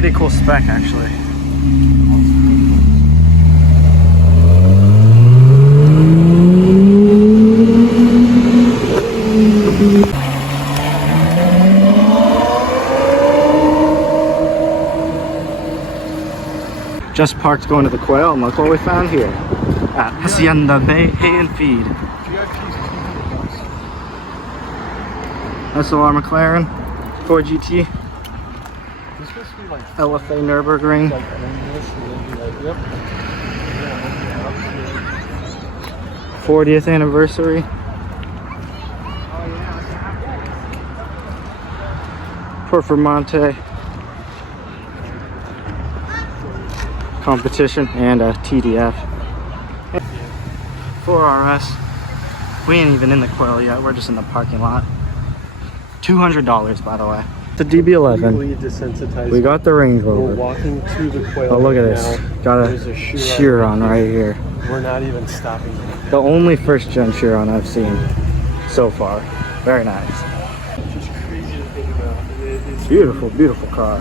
Pretty cool spec, actually. Just parked going to the Quail, and look what we found here at Hacienda Bay Hay and Feed. SLR McLaren 4 GT. LFA Nurburgring. 40th anniversary. Performante. Competition and a TDF. 4 RS. We ain't even in the Quail yet, we're just in the parking lot. $200, by the way. The DB11. We got the Range Rover. We're walking to the Quail. Oh, look at this. Got a Chiron right here. We're not even stopping. The only first gen Chiron I've seen so far. Very nice. Just crazy to think about. It's Beautiful, beautiful car.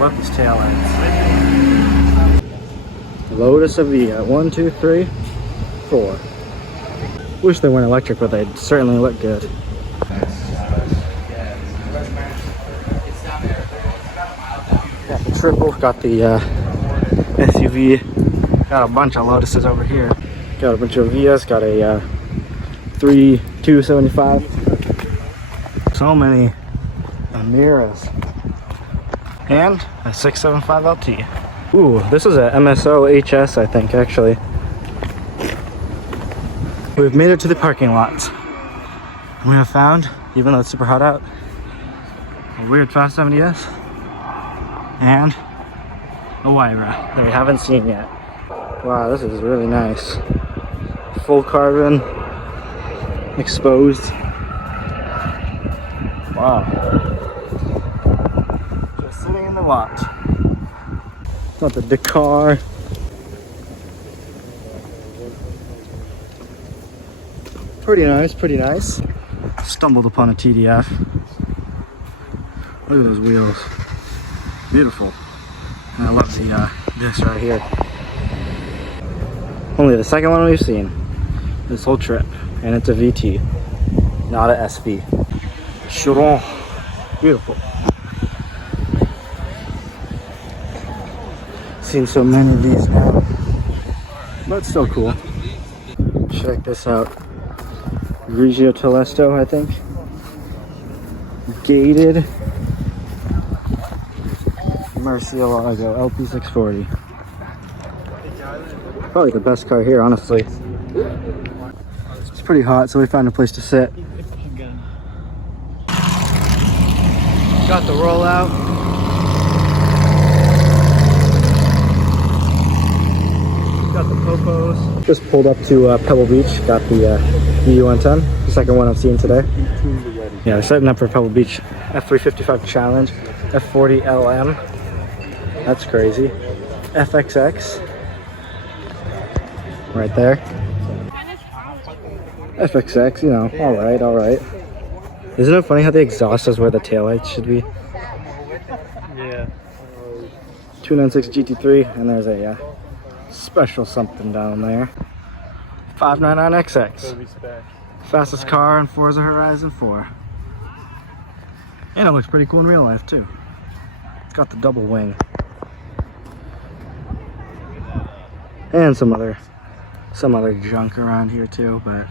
Love these taillights. Lotus Emira. 1, 2, 3, 4. Wish they weren't electric, but they certainly look good. Got the triple, got the SUV, got a bunch of Lotuses over here. Got a bunch of Evias, got a 275. So many Emiras. And a 675 LT. Ooh, this is a MSO HS, I think, actually. We've made it to the parking lot. We have found, even though it's super hot out, a weird Fast 70S and a Huayra that we haven't seen yet. Wow, this is really nice. Full carbon, exposed. Wow. Just sitting in the lot. Got the Dakar. Pretty nice, pretty nice. Stumbled upon a TDF. Look at those wheels. Beautiful. And I love the this right here. Only the second one we've seen this whole trip, and it's a VT, not a SV. Chiron. Beautiful. Seen so many of these now, but still cool. Check this out. Grigio Telesto, I think. Gated Murcielago LP640. Probably the best car here, honestly. It's pretty hot, so we found a place to sit. Got the rollout. Got the popos. Just pulled up to Pebble Beach. Got the EB110, the second one I've seen today. Yeah, they're setting up for Pebble Beach. F355 Challenge, F40 LM. That's crazy. FXX. Right there. FXX, you know, alright, alright. Isn't it funny how the exhaust is where the taillights should be? Yeah. 296 GT3, and there's a special something down there. 599XX. Fastest car in Forza Horizon 4. And it looks pretty cool in real life too. It's got the double wing. And some other junk around here too, but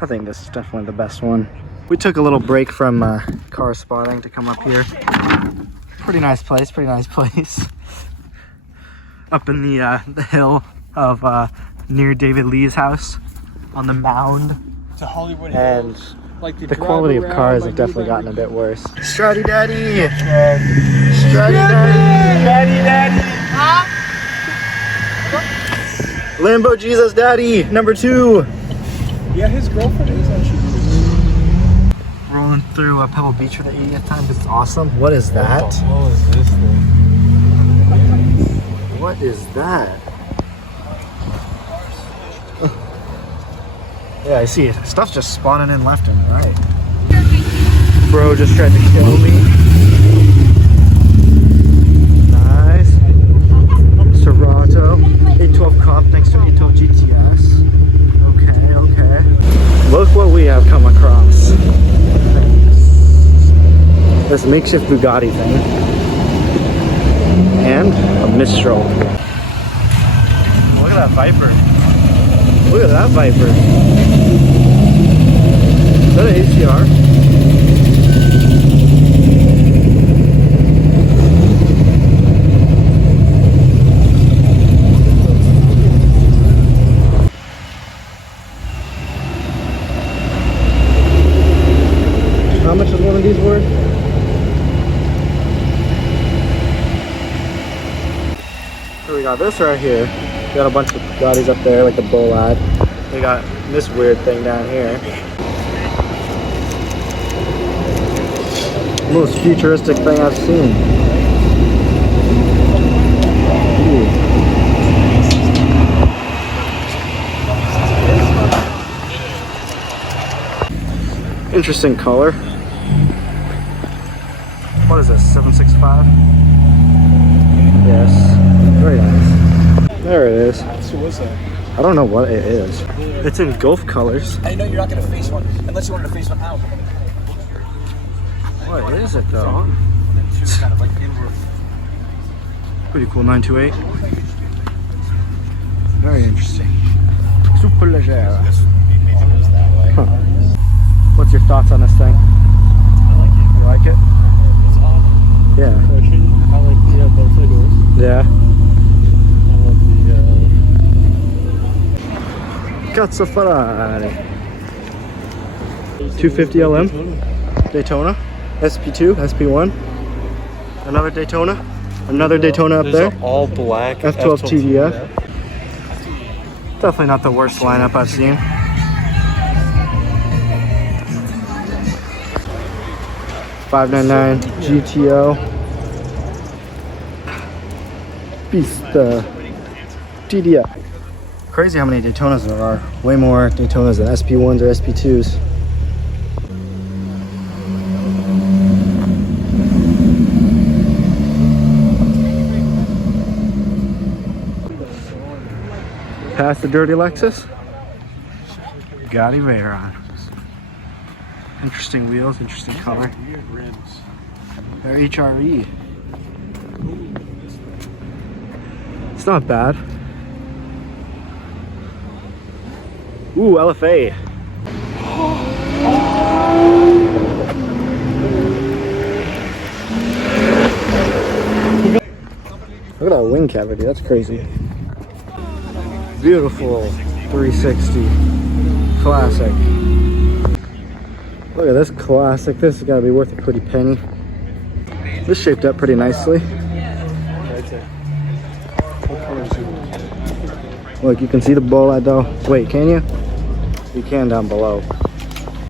I think this is definitely the best one. We took a little break from car spotting to come up here. Pretty nice place, pretty nice place. Up in the hill of near David Lee's house on the mound. To Hollywood and Hills. Like the quality of cars have definitely gotten a bit worse. Stratty Daddy! Stratty Daddy! Huh? Lambo Jesus Daddy, number 2. Yeah, his girlfriend is actually. Rolling through Pebble Beach for the 80th time because it's awesome. What is that? What is this thing? What is that? Yeah, I see it. Stuff's just spawning in left and right. Bro just tried to kill me. makeshift Bugatti thing. And a Mistral. Look at that Viper. Look at that Viper. Is that an ACR? How much is one of these worth? So we got this right here. We got a bunch of Bugattis up there, like the Bolide. We got this weird thing down here. Most futuristic thing I've seen. Ooh. Interesting color. What is this, 765? Yes, very nice. There it is. So what's that? I don't know what it is. It's in Gulf colors. I know you're not going to face one unless you wanted to face one out. What is it though? Kind of like inward. Pretty cool, 928. Very interesting. Super leggera. Huh. What's your thoughts on this thing? I like it. You like it? It's off. Yeah. Cushion. I like the butterfly doors. Yeah. I love the Cazzo Ferrari. 250 LM. Daytona. SP2, SP1. Another Daytona. Another Daytona up there. All black F12 TDF. Definitely not the worst lineup I've seen. $599 GTO. Pista TDF. Crazy how many Daytonas there are. Way more Daytonas than SP1s or SP2s. Past the dirty Lexus. Bugatti Veyron. Interesting wheels, interesting color. weird rims. They're HRE. It's not bad. Ooh, LFA. Look at that wing cavity, that's crazy. Beautiful 360. Classic. Look at this classic. This is gotta be worth a pretty penny. This shaped up pretty nicely. Right there. What color is it? Look, you can see the bullet though. Wait, can you? You can down below.